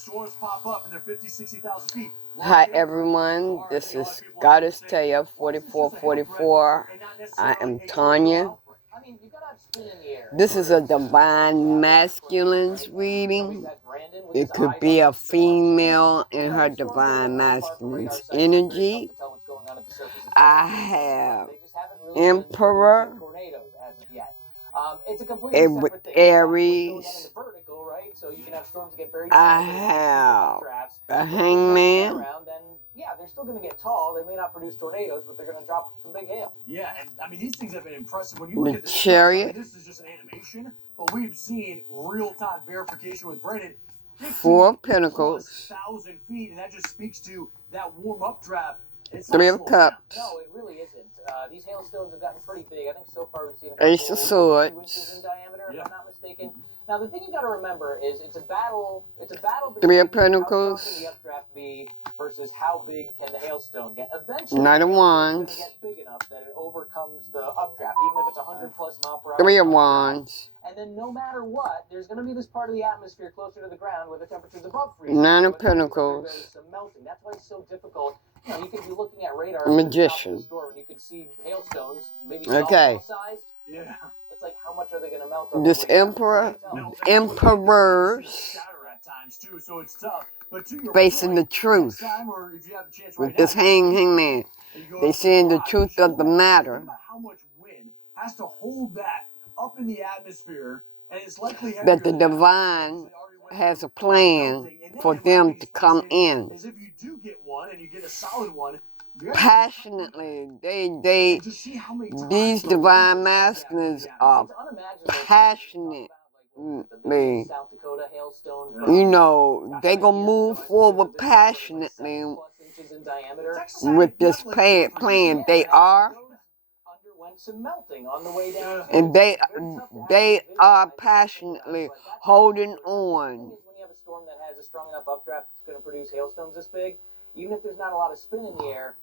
storms pop up and they're 50, 60,000 feet. Hi everyone, this is Goddess Taya 4444. I am Tanya. This is a divine masculine's reading. It could be a female in her divine masculine's energy. I have Emperor with Aries. I have a Hangman. Yeah, they're still going to get tall. They may not produce tornadoes, but they're going to drop some big hail. Yeah, and I mean, these things have been impressive. When you look at this, Chariot. I mean, this is just an animation, but we've seen real-time verification with Brennan. Four of Pentacles. 1,000 feet, and that just speaks to that warm-up draft. Three of Cups. No, it really isn't. These hailstones have gotten pretty big. I think so far we've seen Ace of Swords. 2 inches in diameter, if I'm not mistaken. Now the thing you got to remember is it's a battle. It's a battle between Three of Pentacles. How strong can the updraft be versus how big can the hailstone get. Eventually, Knight of it's Wands. going to get big enough that it overcomes the updraft, even if it's 100+ mile per hour. Three of Wands. And then no matter what, there's going to be this part of the atmosphere closer to the ground where the temperature's above freezing. Nine of Pentacles. Some melting. That's why it's so difficult. You know, you could be looking at radar. Magician. In the store and you could see hailstones, maybe Okay. softball size. Yeah. It's like, how much are they going to melt? This Emperor, Emperors, At times too, so it's tough. But to your facing the point, truth next time, or if you have the chance with right this now, hangman. you go They up to seeing the rock, truth you of the show matter. Think about how much wind has to hold that up in the atmosphere, and it's likely That the heavier than divine has a plan for them to come in. As if you do get one and you get a solid one, Passionately, just see how many times these the divine wind masculines is are passionately, South Dakota hailstone. you know, they gonna move forward passionately with this plan. They are, some melting on the way down. and they are passionately holding on. When you have a storm that has a strong enough updraft, it's going to produce hailstones this big. Even if there's not a lot of spin in the air,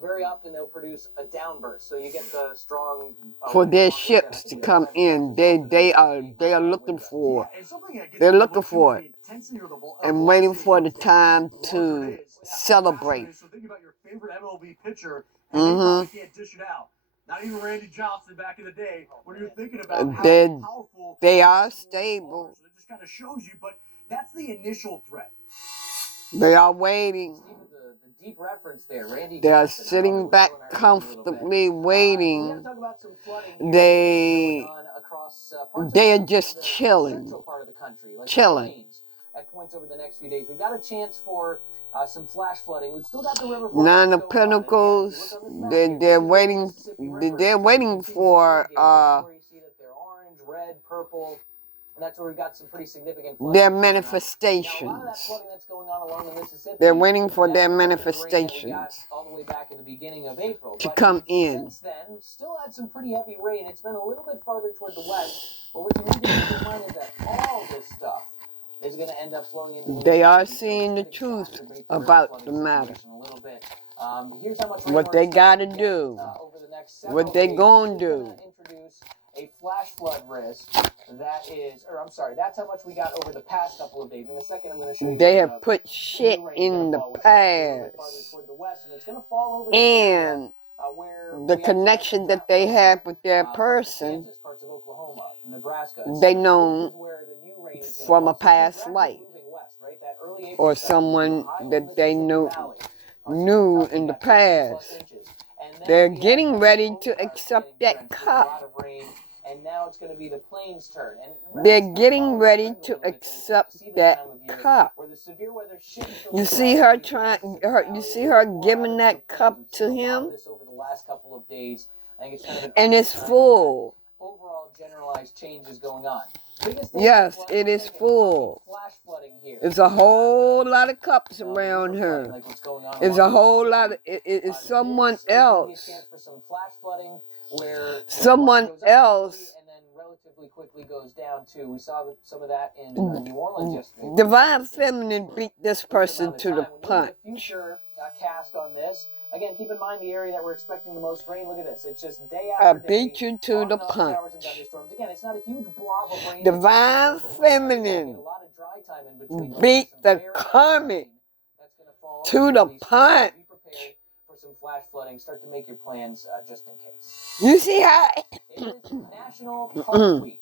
very often they'll produce a downburst. So you get the strong for their ships to come in. They are looking for. They're looking for it and waiting for the time to celebrate. So think about your favorite MLB pitcher, and they probably can't dish it out. Not even Randy Johnson back in the day. When you're thinking about how powerful they are stable. So it just kind of shows you, but that's the initial threat. They are waiting. The deep reference there, Randy they are Johnson, sitting back comfortably waiting. They are just chilling. Chilling. At points over the next few days, we've got a chance for some flash flooding. We've still got the river. Nine of Pentacles. They're waiting. They're waiting for. You see that they're orange, red, purple. And that's where we've got some pretty significant their manifestations. They're waiting for their manifestations all the way back in the beginning of April to come in. Since then, still had some pretty heavy rain. It's been a little bit farther toward the west, but what you need to keep in mind is that all this stuff is going to end up flowing into the They are seeing the truth about the matter. Here's how much what they got to do. What they going to do. A flash flood risk that is, or I'm sorry, that's how much we got over the past couple of days. In a second, I'm going to show you. They have put shit in the past. And the connection that they have with their person, they know from a past life. Or someone that they knew in the past. They're getting ready to accept that cup. And now it's going to be the plane's turn. They're getting ready to accept that cup. You see her trying. You see her giving that cup to him, and it's full. Overall, generalized change is going on. Yes, it is full. There's a whole lot of cups around her. There's a whole lot of. It's someone else. Someone else. And then relatively quickly goes down too. We saw some of that in New Orleans yesterday. Divine Feminine beat this person to the punch. Future cast on this. Again, keep in mind the area that we're expecting the most rain. Look at this. It's just day I after day. beat you to on the and off showers and punch. thunderstorms. Again, it's not a huge blob of rain. Divine It's Feminine a lot of dry time in between. beat Some the very karmic that's going to fall to the these punch. Be prepared for some flash flooding. Start to make your plans just in case. You see how It is National Park Week.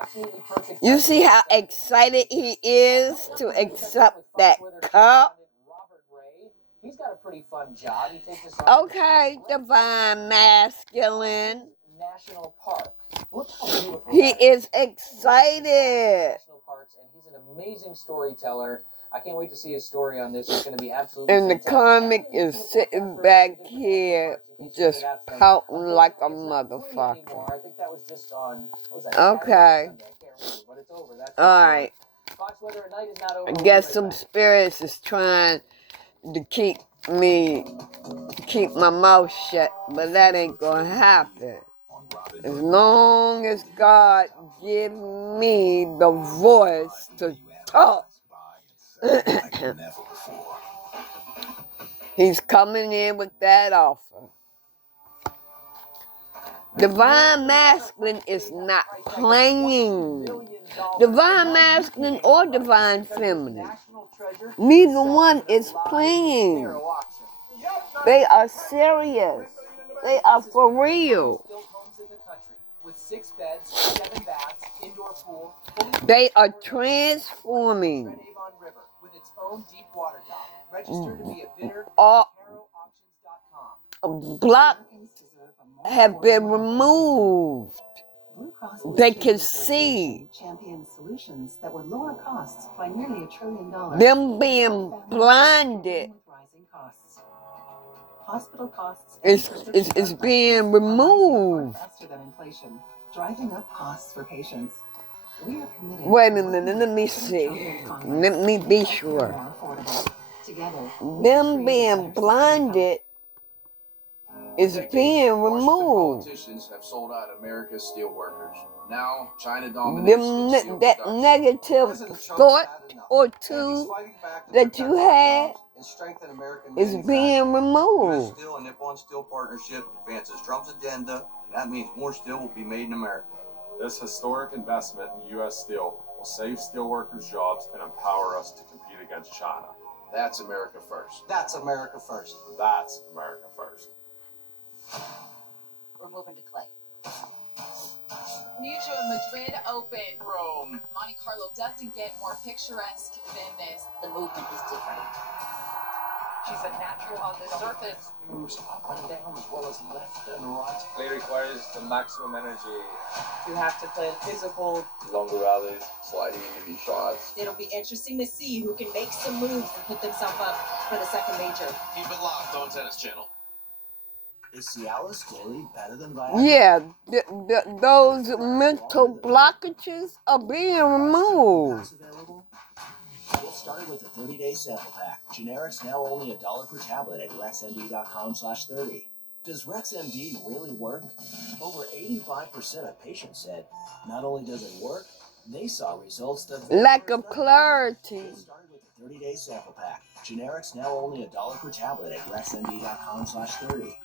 Absolutely perfect. you see how excited he is to accept that cup? Robert Ray. He's got a pretty fun job. He takes us on Okay, Divine Masculine. National Park. Look how beautiful He that is excited. National parks, and he's an amazing storyteller. I can't wait to see his story on this. It's going to be absolutely And the fantastic. comic is sitting back here just pouting like a motherfucker. I think that was just on, what was that? Okay. Saturday or Sunday. I can't remember, but it's over. That's Alright. Fox Weather at Night is not over. I We'll be guess right some back. spirits is trying to keep my mouth shut, but that ain't gonna happen. As long as God give me the voice to talk. He's coming in with that offer. Divine Masculine is not playing. Divine Masculine or Divine Feminine. Neither one is playing. They are serious. They are for real. With 6 beds, 7 baths, indoor pool, They are transforming. with its own deep water dock. Register to be a bidder. Block have been removed. They can see champion solutions that would lower costs by nearly $1 trillion. them being blinded Rising costs. Hospital costs is being removed. faster than inflation, driving up costs for patients. We are committed. Wait a minute, let me see. Let me be sure. Together, Them being blinded is being removed. Politicians have sold out America's steel workers. Now, China dominates That negative thought or two that you had is being removed. Steel and Nippon Steel partnership advances Trump's agenda, and that means more steel will be made in America. This historic investment in U.S. Steel will save steelworkers' jobs and empower us to compete against China. That's America first. That's America first. That's America first. We're moving to clay. Mutual Madrid Open. Rome. Monte Carlo doesn't get more picturesque than this. The movement is different. She's a natural on the surface. Moves up and down as well as left and right. Play requires the maximum energy. You have to play physical. Longer rallies, sliding into these shots. It'll be interesting to see who can make some moves and put themselves up for the second major. Keep it locked on Tennis Channel. Is Ciala's story better than Viagra? Yeah, those mental blockages are being removed. Get started with a 30-day sample pack. Generics now only $1 per tablet at rexmd.com/30. Does RexMD really work? Over 85% of patients said not only does it work, they saw results that Lack of clarity. Get started with a 30-day sample pack. Generics now only $1 per tablet at rexmd.com/30.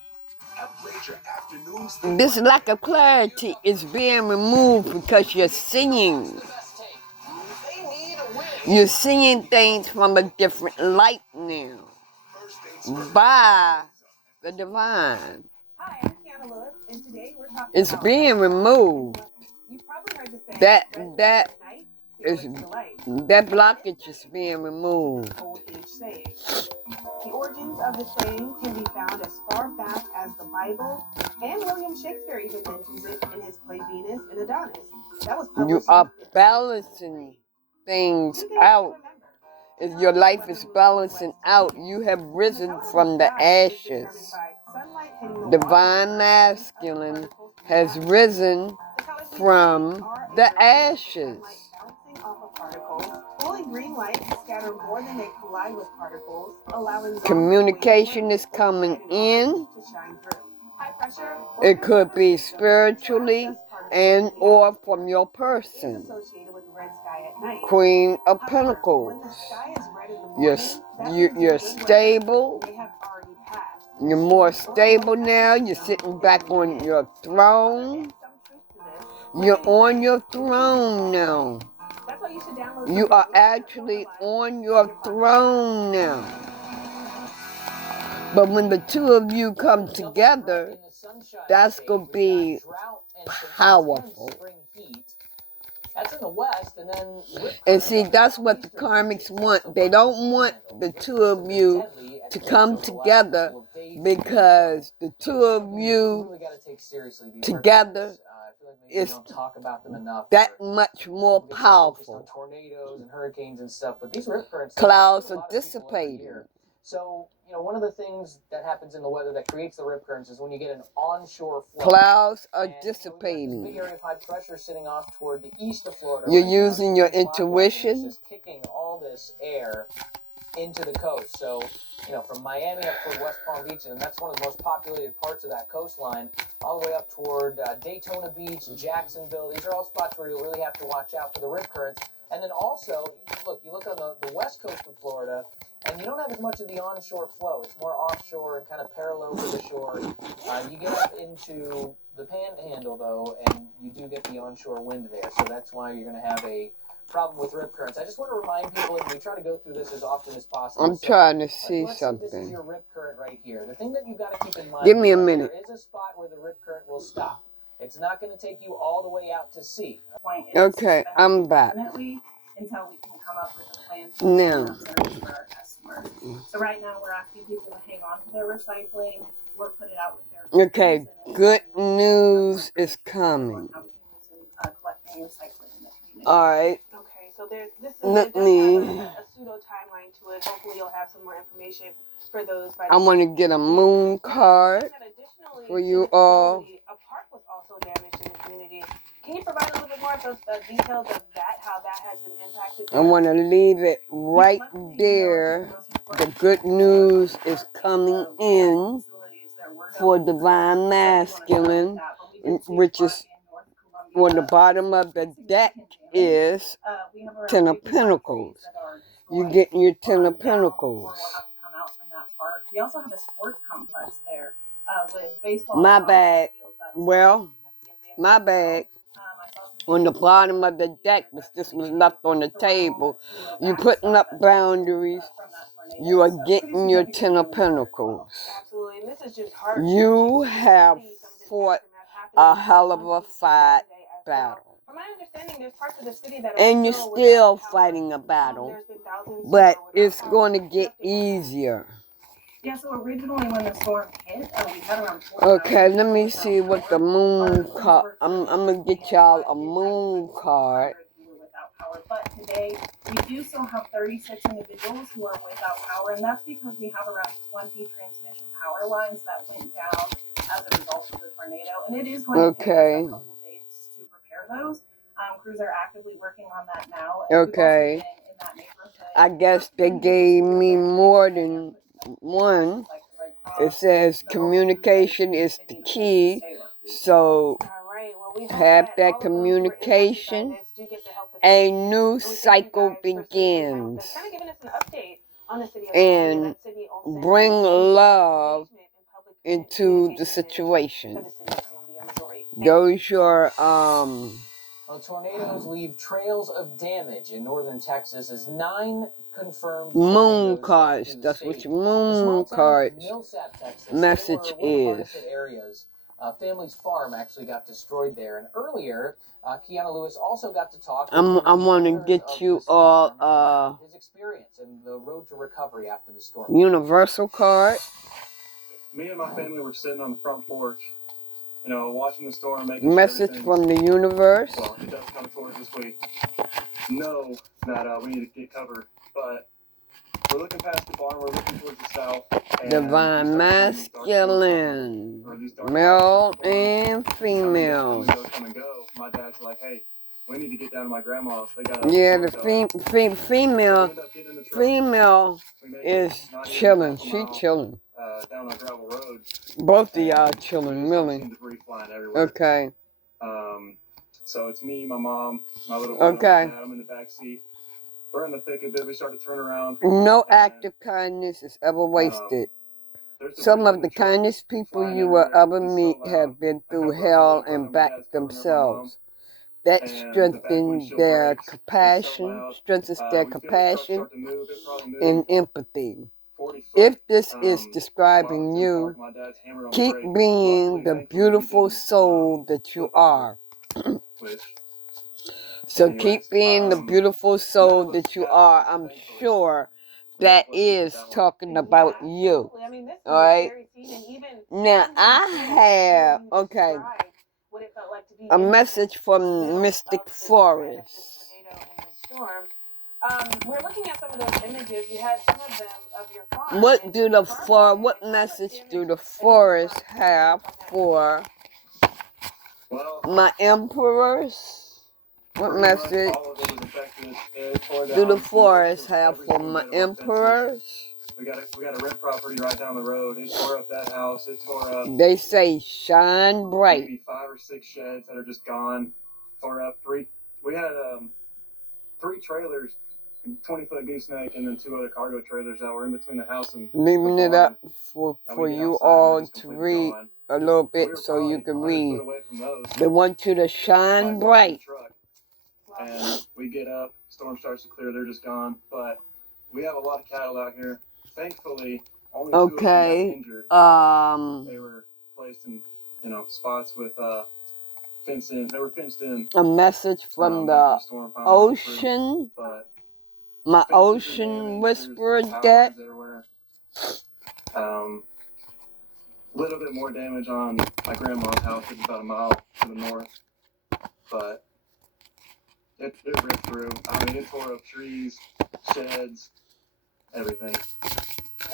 This lack of clarity is being removed because you're seeing. You're seeing things from a different light now. By the divine. Hi, I'm Kiana Lewis, and today we're talking It's about being removed. You've probably heard the saying, that blockage is being removed. Old age saves. The origins of the saying can be found as far back as the Bible, and William Shakespeare even mentions it in his play Venus and Adonis. That was You published are in balancing things out. If your life is balancing out, you have risen from the ashes. Divine Masculine has risen from the ashes. Fully green light scatter more than they collide with particles, allowing Communication is coming in. to shine through. High pressure. It could be spiritually and or from your person. Associated with red sky at night. Queen of When Pentacles. the sky is red in the morning, that means You're the good weather stable. may have already passed. You're more stable now. You're sitting back on your throne. You're on your throne now. That's why you should download. You are actually on your throne now. But when the two of you come together, that's going to be powerful. That's in the West, and then... And see, that's what the karmics want. They don't want the two of you to come together because the two of you together is that much more powerful. Tornadoes and hurricanes and stuff, but these rip currents... Clouds are dissipating. So, you know, one of the things that happens in the weather that creates the rip currents is when you get an onshore flow. Clouds are dissipating. Big area of high pressure sitting off toward the east of Florida. You're using your intuition. It's just kicking all this air into the coast. So, you know, from Miami up toward West Palm Beach, and that's one of the most populated parts of that coastline, all the way up toward Daytona Beach, Jacksonville. These are all spots where you'll really have to watch out for the rip currents. And then also, look, you look on the west coast of Florida, and you don't have as much of the onshore flow. It's more offshore and kind of parallel to the shore. You get up into the panhandle, though, and you do get the onshore wind there. So that's why you're going to have a problem with rip currents. I just want to remind people that we try to go through this as often as possible. I'm trying to see This is something. your rip current right here. The thing that you've got to keep in mind Give me a is minute. there is a spot where the rip current will stop. It's not going to take you all the way out to sea. Okay, I'm back. Until we can come up with a plan Now. for our customers. So right now we're asking people to hang on to their recycling or put it out with their Okay, good news is coming. collecting recycling in the community. Alright. Okay, so this is Let a pseudo timeline to it. Hopefully you'll have some more information for those. I want to get a moon card for you all. A park was also damaged in the community. Can you provide a little bit more of those details of that, how that has been impacted? I want to leave it right there. The good news is coming in for Divine Masculine, which is on the bottom of the deck is Ten of Pentacles. You get your Ten of Pentacles. We also have a sports complex there with baseball. My bag. Well, my bag. On the bottom of the deck, this was left on the table. You're putting up boundaries. You are getting your Ten of Pentacles. You have fought a hell of a fight battle. And you're still fighting a battle. But it's going to get easier. Yeah, so originally when the storm hit, we had around 4 Okay, let me see what the moon card. I'm going to get y'all a moon card. But today, we do still have 36 individuals who are without power, and that's because we have around 20 transmission power lines that went down as a result of the tornado. And it is going to take us a couple days to repair those. Crews are actively working on that now. Okay. I guess they gave me more than one. It says communication is the key, so have that communication. A new cycle begins, and bring love into the situation. Those your Well, tornadoes leave trails of damage in northern Texas as 9 confirmed moon cards. That's what your moon cards message is. Areas. Family's farm actually got destroyed there, and earlier, Keanu Lewis also got to talk. I want to get you all his experience and the road to recovery after the storm. Universal card. Me and my family were sitting on the front porch, you know, watching the storm, making message from the universe. Well, it does come towards this week. Know that we need to get covered, but we're looking past the barn. We're looking towards the south. Divine Masculine, male and female. Come and go. My dad's like, hey, we need to get down to my grandma's. Yeah, the female is chilling. She chilling. Down on gravel road. Both of y'all chilling, really. Debris flying everywhere. Okay. So it's me, my mom, my little brother, okay. I'm in the back seat. We're in the thick of it. We start to turn around. No act of kindness is ever wasted. Some of the kindest people you will ever meet have been through hell and back themselves. That strengthens their compassion, and empathy. If this is describing you, keep being the beautiful soul that you are. So keep being the beautiful soul that you are. I'm sure that is talking about you. All right. Now I have, okay, a message from Mystic Forest. We're looking at some of those images. You had some of them of your farm. What message do the forests have for my emperors? What message do the forests have for my emperors? We got a rent property right down the road. It tore up that house. It tore up. They say shine bright. Maybe 5 or 6 sheds that are just gone. Tore up 3. We had 3 trailers, 20-foot gooseneck, and then 2 other cargo trailers that were in between the house and leaving it up for you all to read a little bit so you can read. They want you to shine bright. And we get up, storm starts to clear, they're just gone. But we have a lot of cattle out here. Thankfully, only 2 of them got injured. They were placed in, spots with fenced in. They were fenced in. A message from the ocean. My ocean whisperer deck. Little bit more damage on my grandma's house. It's about a mile to the north. But it ripped through. I mean, it tore up trees, sheds, everything.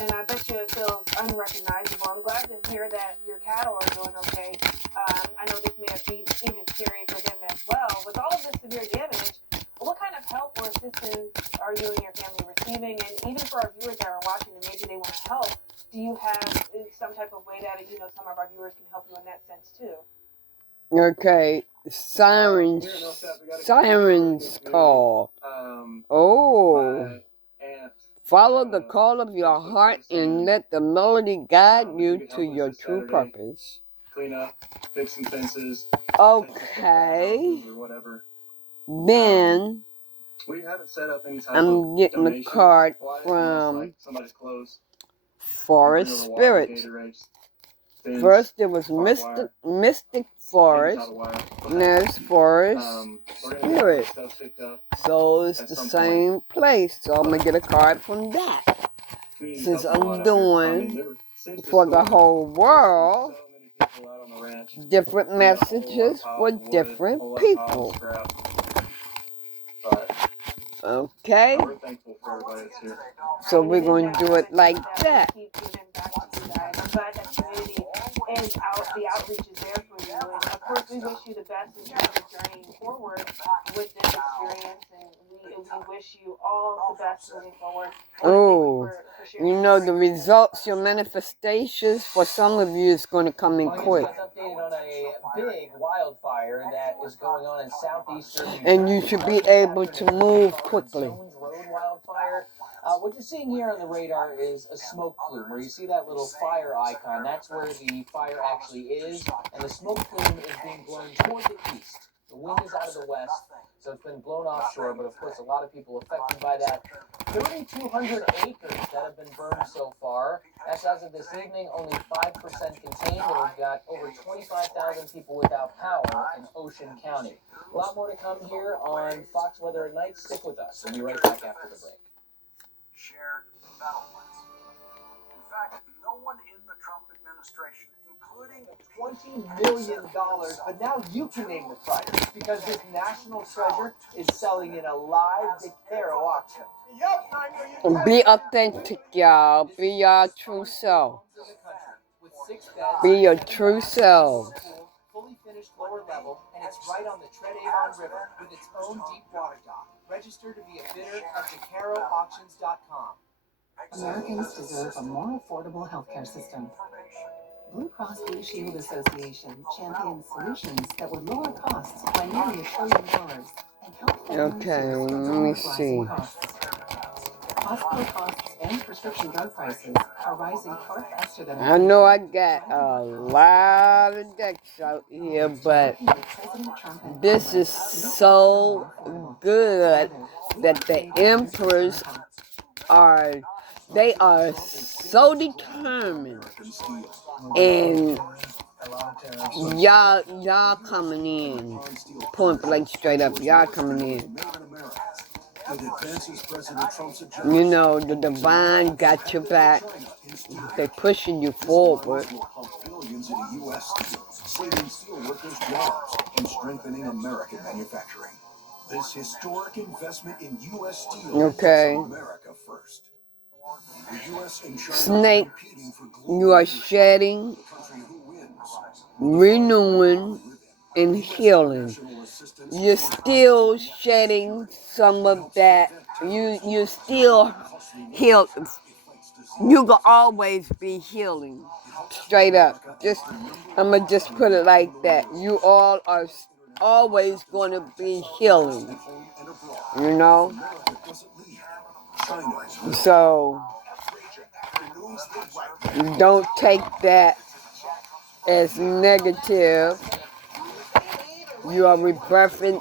And I bet you it feels unrecognizable. I'm glad to hear that your cattle are doing okay. I know this may have been even scary for them as well. With all of this severe damage, what kind of help or assistance are you and your family receiving? And even for our viewers that are watching and maybe they want to help, do you have some type of way that, some of our viewers can help you in that sense too? Okay, sirens call. Follow the call of your heart and let the melody guide you to your true purpose. Clean up, fix some fences. Okay. Then we haven't set up any type I'm getting a card from Forest Spirits. First it was Mystic Forest, and there's Forest Spirit. So it's the same place. So I'm going to get a card from that. Since I'm doing for the whole world, different messages for different people. Okay? So we're going to do it like that. I'm glad that community and the outreach is there for you. And of course, we wish you the best in terms of journeying forward with this experience. And we wish you all the best moving forward. Oh, the results, your manifestations for some of you is going to come in quick. Updated on a big wildfire that is going on in southeastern. And you should be able to move quickly. Road wildfire. What you're seeing here on the radar is a smoke plume, where you see that little fire icon. That's where the fire actually is, and the smoke plume is being blown toward the east. The wind is out of the west, so it's been blown offshore, but of course a lot of people affected by that. 3,200 acres that have been burned so far. That's as of this evening, only 5% contained, and we've got over 25,000 people without power in Ocean County. A lot more to come here on Fox Weather at Night. Stick with us. We'll be right back after the break. Shared battlements. In fact, no one in the Trump administration, including $20 million, but now you can name the price because this national treasure is selling in a live Decaro auction. Be authentic, y'all. Be your true self. Be your true self. Fully finished lower level, and it's right on the Tread Avon River with its own deep water dock. Register to be a bidder at DecaroAuctions.com. Americans deserve a more affordable healthcare system. Blue Cross Blue Shield Association champions solutions that would lower costs by nearly $1 trillion and help families Okay, let me see. Hospital costs and prescription drug prices are rising far faster than I know I got a lot of decks out here, but this is so good that the emperors they are so determined, and y'all coming in, point blank straight up, y'all coming in. You know, the divine got your back. They pushing you forward. Saving steel workers' jobs and strengthening American manufacturing. This historic investment in U.S. Steel Okay. America first. The U.S. and China Snake, you are shedding, renewing, and healing. You're still shedding some of that. You still heal. You can always be healing. Straight up. I'ma just put it like that. You all are always gonna be healing. You know? So don't take that as negative. You are rebirthing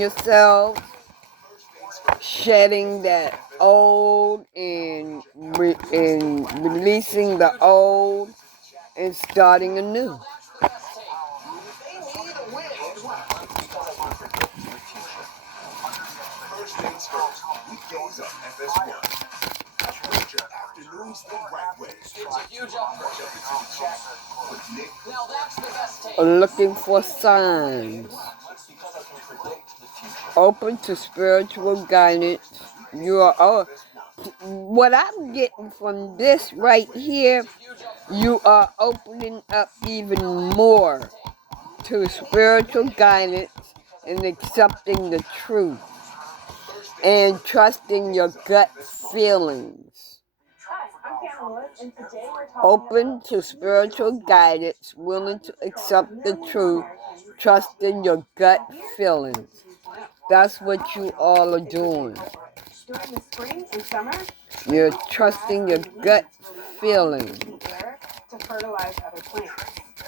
yourself, shedding that old and releasing the old and starting anew. First things first, weekdays on FS1. Georgia afternoons the right way. It's a huge operation. Now that's the best take. Looking for signs. Open to spiritual guidance. You are what I'm getting from this right here, you are opening up even more to spiritual guidance and accepting the truth and trusting your gut feelings. Hi, I'm Pamela, and today we're talking Open to spiritual guidance, willing to accept the truth, trusting your gut feelings. That's what you all are doing. during the spring and summer. You're trusting your gut feeling. To fertilize other plants.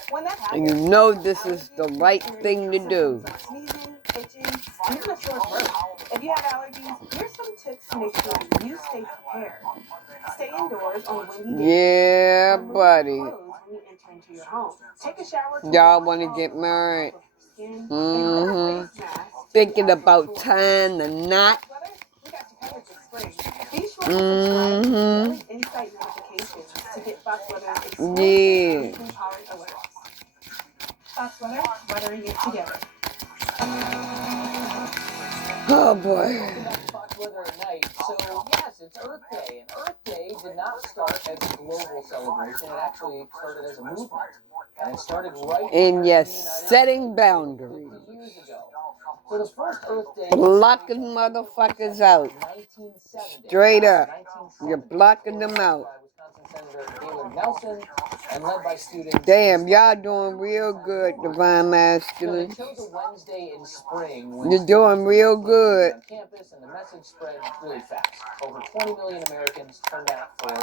When that happens, And you know this is the right thing to do. sneezing, itching, and even a sore throat. If you have allergies, here's some tips to make sure you stay prepared. Stay indoors on windy days. Yeah, buddy. When you enter into your home. Take a shower. Y'all want to get married? Thinking about tying the knot? Be sure to subscribe to daily insight notifications to get Fox Weather exclusive powered alerts. Fox Weather, weathering it together. Oh boy. Fox Weather at night. So yes, it's Earth Day, and Earth Day did not start as a global celebration. It actually started as a movement, and it started right. And yes, setting boundaries. Years ago. So the first Earth Day. Blocking motherfuckers out. Straight up. You're blocking them out. Senator Gaylord Nelson, and led by students. Damn, y'all doing real good, Divine Masculine. They chose a Wednesday in spring. You're doing real good. On campus, and the message spread really fast. Over 20 million Americans turned out for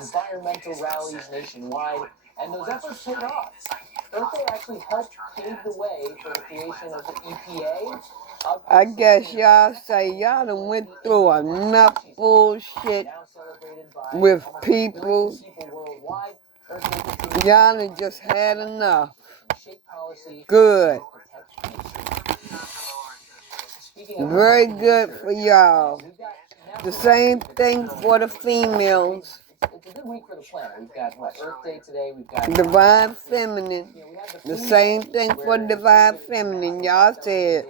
environmental rallies nationwide, and those efforts paid off. Earth Day actually helped pave the way for the creation of the EPA. I guess y'all say y'all done went through enough bullshit with people. Y'all done just had enough. Good. Very good for y'all. The same thing for the females. It's a good week for the planet. We've got Earth Day today. We've got Divine Feminine. The same thing for Divine Feminine. Y'all said,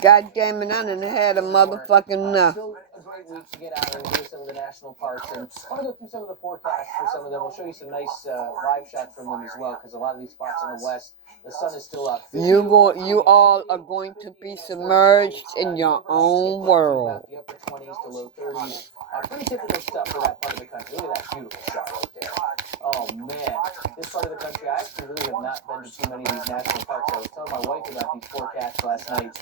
God damn it, I done had a motherfucking enough. A great week to get out and do some of the national parks, and I want to go through some of the forecasts for some of them. We'll show you some nice live shots from them as well, because a lot of these spots in the west, the sun is still up. You all are going to be submerged in your own world. The upper 20s to low 30s. Pretty typical stuff for that part of the country. Look at that beautiful shot right there. Oh man, this part of the country, I actually really have not been to too many of these national parks. I was telling my wife about these forecasts last night,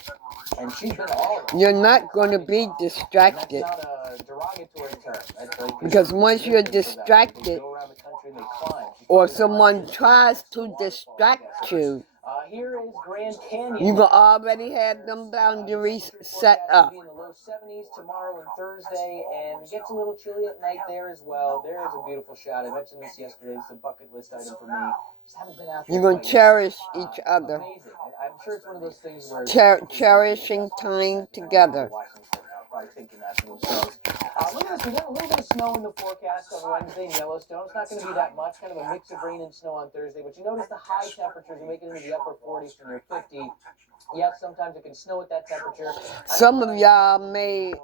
and she's been to all of them. You're not going to be distracted distracted. That's not a derogatory term. That's like Because once you're distracted, go around the country and they climb. or someone tries to distract you, Here is Grand Canyon. you will already have them boundaries set up. Be in the low 70s tomorrow and Thursday, and it gets a little chilly at night there as well. There is a beautiful shot. I mentioned this yesterday. It's a bucket list item for me. Just haven't been out there. You're going to cherish each other. Amazing. I'm sure it's one of those things where Cherishing time together. Probably thinking that to themselves. Look at this. We got a little bit of snow in the forecast on Wednesday in Yellowstone. It's not going to be that much. Kind of a mix of rain and snow on Thursday. But you notice the high temperatures are making it into the upper 40s to near 50. Yes, sometimes it can snow at that temperature. Some of y'all may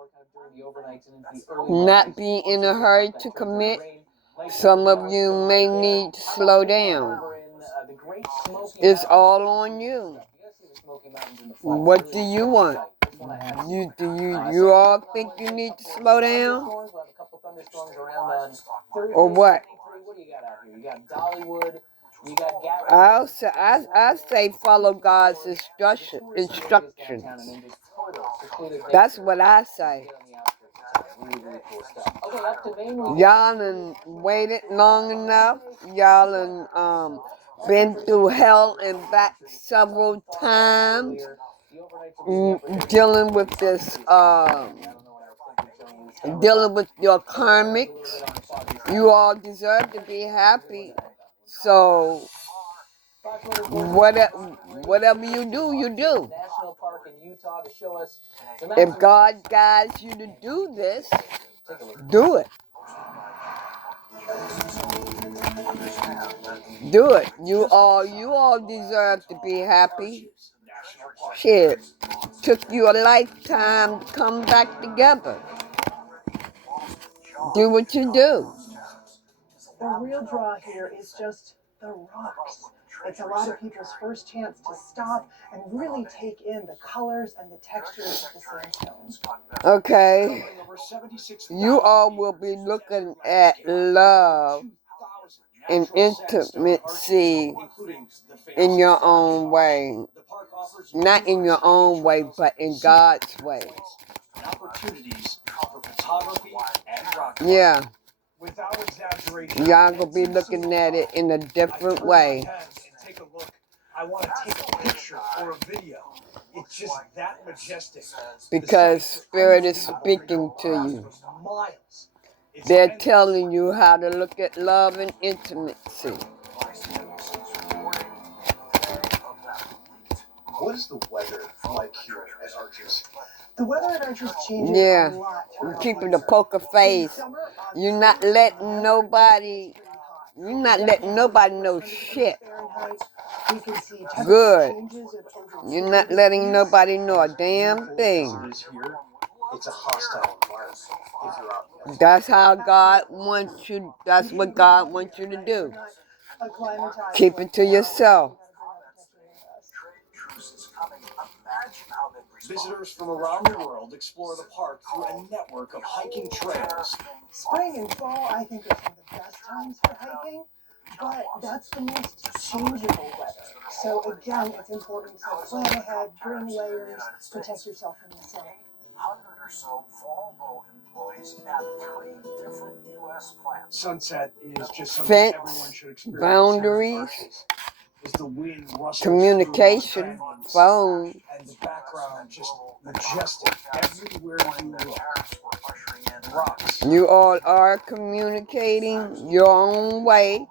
not be in a hurry to commit. Some of you may need to slow down. It's all on you. What do you want? You all think you need to slow down? Or what? What do you got out here? You got Dollywood. You got I say follow God's instructions. That's what I say. Y'all done waited long enough. Y'all done been through hell and back several times, dealing with this, dealing with your karmics. You all deserve to be happy. So whatever you do, you do. If God guides you to do this, do it. Do it. You all deserve to be happy. Shit. Took you a lifetime to come back together. Do what you do. The real draw here is just the rocks. It's a lot of people's first chance to stop and really take in the colors and the textures of the sandstone. Okay. You all will be looking at love and intimacy in your own way. Not in your own way, but in God's way. Yeah. Without exaggeration, y'all gonna be looking at it in a different way. Take a look. I want to take a picture or a video. It's just that majestic. Because Spirit is speaking to you. They're telling you how to look at love and intimacy. What is the weather like here at Arches? The weather at Arches changes yeah. a lot. You're keeping the poker face. You're not letting nobody know shit. Good. You're not letting nobody know a damn thing. It's a hostile environment. That's how God wants you. That's what God wants you to do. Keep it to yourself. Visitors from around the world explore the park through a network of hiking trails. Spring and fall, I think, are some of the best times for hiking, but that's the most changeable weather. So again, it's important to plan ahead, bring layers, protect yourself from the sun. 100 or so Volvo employees at 3 different U.S. plants. Sunset is just something everyone should experience. Boundaries. Is the wind Communication, phone. And the background just majestic everywhere you look. Rocks. You all are communicating your own way.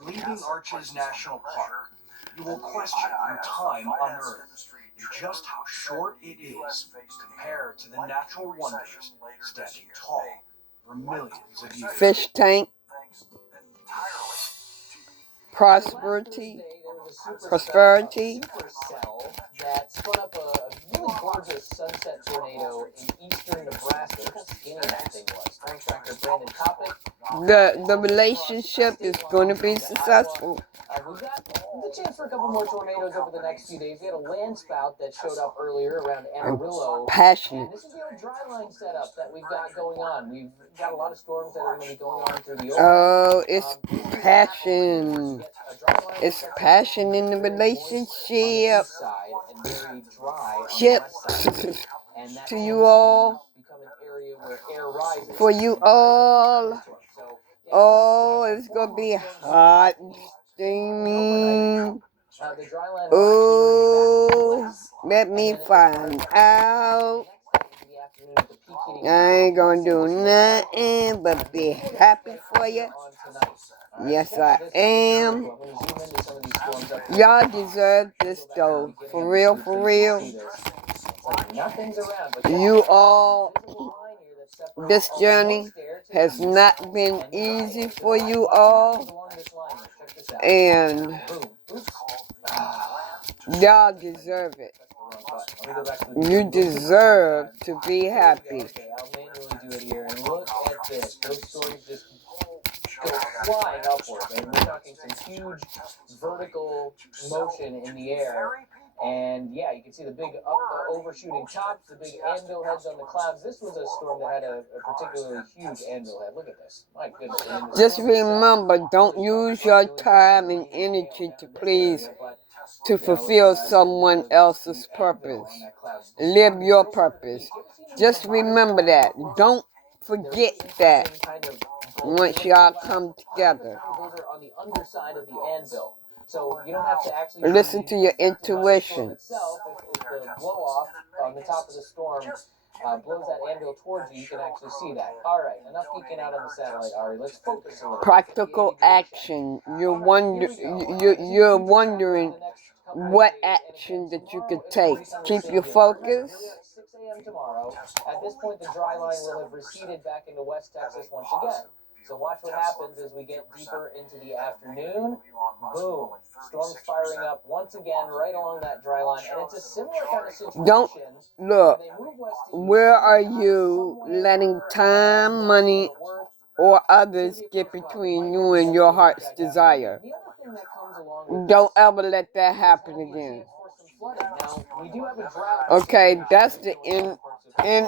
Leaving Arches National Park, you will question your time on Earth and just how short it is compared to the natural wonders standing tall for millions of years. Fish tank. Prosperity. Supercell that spun up a really gorgeous sunset tornado in eastern Nebraska. Look how skinny that thing was. Storm Tracker Brandon Topic. The relationship is going to be successful. We've got the chance for a couple more tornadoes over the next few days. We had a land spout that showed up earlier around Amarillo. Passionate. And this is the old dry line setup that we've got going on. We've got a lot of storms that are going to be going on through the Oh, it's passion. It's passion in the relationship. very dry on the chips west side. And that to you all, become an area where air rises. for you all. Oh, it's gonna be hot and steamy. Oh, let me find out. I ain't gonna do nothing but be happy for you. Yes, I am. Y'all deserve this though. For real, for real. You all, this journey has not been easy for you all. And y'all deserve it. You deserve to be happy. Okay, I'll manually do it here. And look at this. Those stories just go flying upward. And we're talking some huge vertical motion in the air. And yeah, you can see the big overshooting tops, the big anvil heads on the clouds. This was a storm that had a particularly huge anvil head. Look at this. My goodness. Just remember, don't use your time and energy to please, to fulfill someone else's purpose. Live your purpose. Just remember that. Don't forget that once y'all come together. Those are on the underside of the anvil. So you don't have to actually listen to your intuition. If the blow off on the top of the storm blows that anvil towards you, you can actually see that. All right, enough geeking out on the satellite, Ari. Let's focus a little. Practical action. You're wondering what action that you could take. Keep your focus. 6 a.m. tomorrow. At this point, the dry line will have receded back into West Texas once again. So watch what happens as we get deeper into the afternoon. Boom. Storm's firing up once again right along that dry line. And it's a similar kind of situation. Don't look. Where are you letting time, money, or others get between you and your heart's desire? Don't ever let that happen again. Okay, that's the end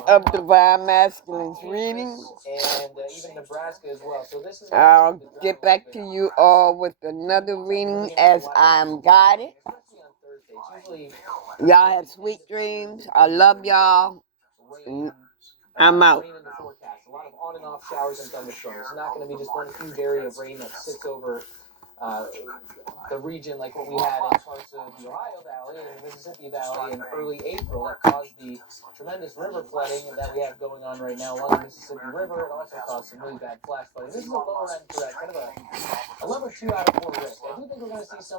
of Divine Masculines reading. And even Nebraska as well. So this is I'll get back to you all with another reading as I'm guided. Y'all have sweet dreams. I love y'all. I'm out. A lot of on and off showers and thunderstorms. It's not going to be just one huge area of rain that sits over the region like what we had in parts of the Ohio Valley and the Mississippi Valley in early April that caused the tremendous river flooding that we have going on right now along the Mississippi River. It also caused some really bad flash flooding. This is a lower end threat, kind of a level 2 out of 4 risk. I do think we're going to see some